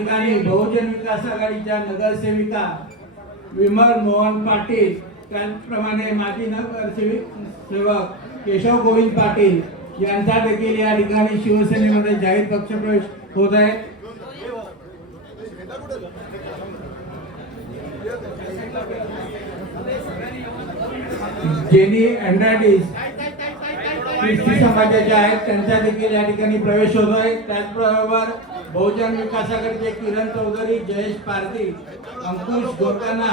ठिकाणी बहुजन विकास आघाडीच्या नगरसेविका विमल मोहन पाटील, त्याचप्रमाणे माजी नगरसेवक केशव गोविंद पाटील यांचा देखील या ठिकाणी शिवसेनेमध्ये जाहीर पक्षप्रवेश होत आहे। जेनी अँड्राडीस ख्रिस्ती समाजाचे आहेत, त्यांचा देखील या ठिकाणी प्रवेश होत आहे। त्याचबरोबर बहुजन विकास आघाडीचे किरण चौधरी, जयेश पारधी, अंकुश गोरकाना,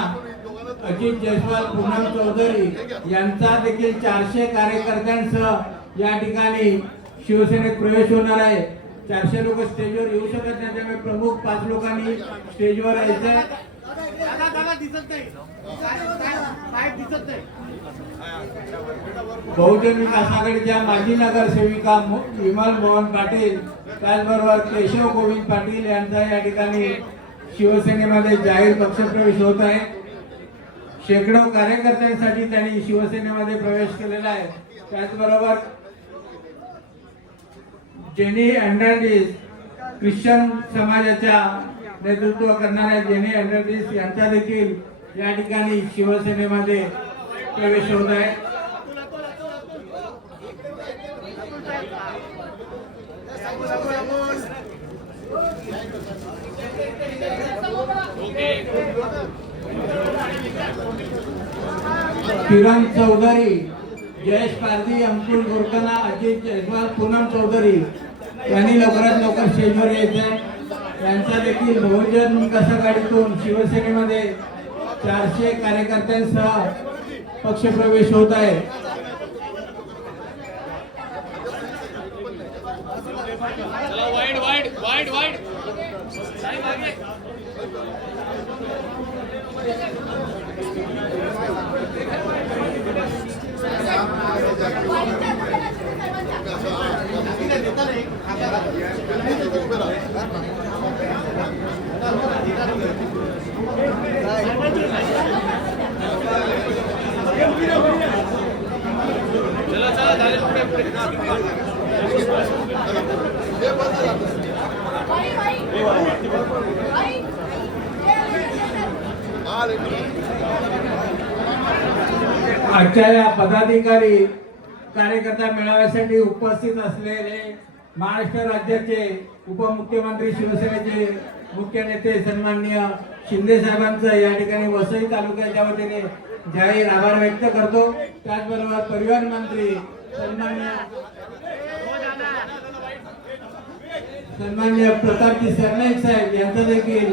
अजित जयस्वाल, पूनम चौधरी यांचा देखील 400 कार्यकर्त्यांसह या ठिकाणी शिवसेनेत प्रवेश होणार आहे। 400 लोक स्टेजवर येऊ शकत नाही, त्यामुळे प्रमुख 5 लोकांनी स्टेजवर यायचं। बहुजन विकास आघाडीच्या माजी नगरसेविका विमल मोहन पाटील, त्याचबरोबर केशव गोविंद पाटील यांचा या ठिकाणी शिवसेनेमध्ये जाहीर पक्षप्रवेश होत आहे। शेकडो कार्यकर्त्यांसाठी त्यांनी शिवसेनेमध्ये प्रवेश केलेला आहे। त्याचबरोबर जेनी अँड्राडीस, ख्रिश्चन समाजाच्या नेतृत्व करणाऱ्या जेनी अँड्राडीस यांचा देखील या ठिकाणी शिवसेनेमध्ये प्रवेश होत आहे। किरण चौधरी, जयेश पारधी, अंकुश गोरकाना, अजित जयस्वाल, पूनम चौधरी यांनी लवकरात लवकर स्टेजवर यायचे। यांचा देखील बहुजन विकास आघाडीतून शिवसेनेमध्ये 400 कार्यकर्त्यांसह पक्षप्रवेश होत आहे। आजच्या या पदाधिकारी कार्यकर्ता मेळाव्यासाठी उपस्थित असलेले महाराष्ट्र राज्याचे उपमुख्यमंत्री, शिवसेनेचे मुख्य नेते सन्माननीय शिंदे साहेबांचा या ठिकाणी वसई तालुक्याच्या वतीने जाहीर आभार व्यक्त करतो। त्याचबरोबर परिवहन मंत्री सन्माननीय प्रतापजी सरनाईक साहेब यांचा देखील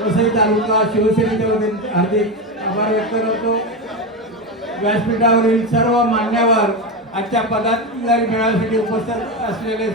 वसई तालुका शिवसेनेच्या वतीने हार्दिक आभार व्यक्त करतो। व्यासपीठावरील सर्व मान्यवर आजच्या पदाधिकारी मेळाव्यासाठी उपस्थित असलेले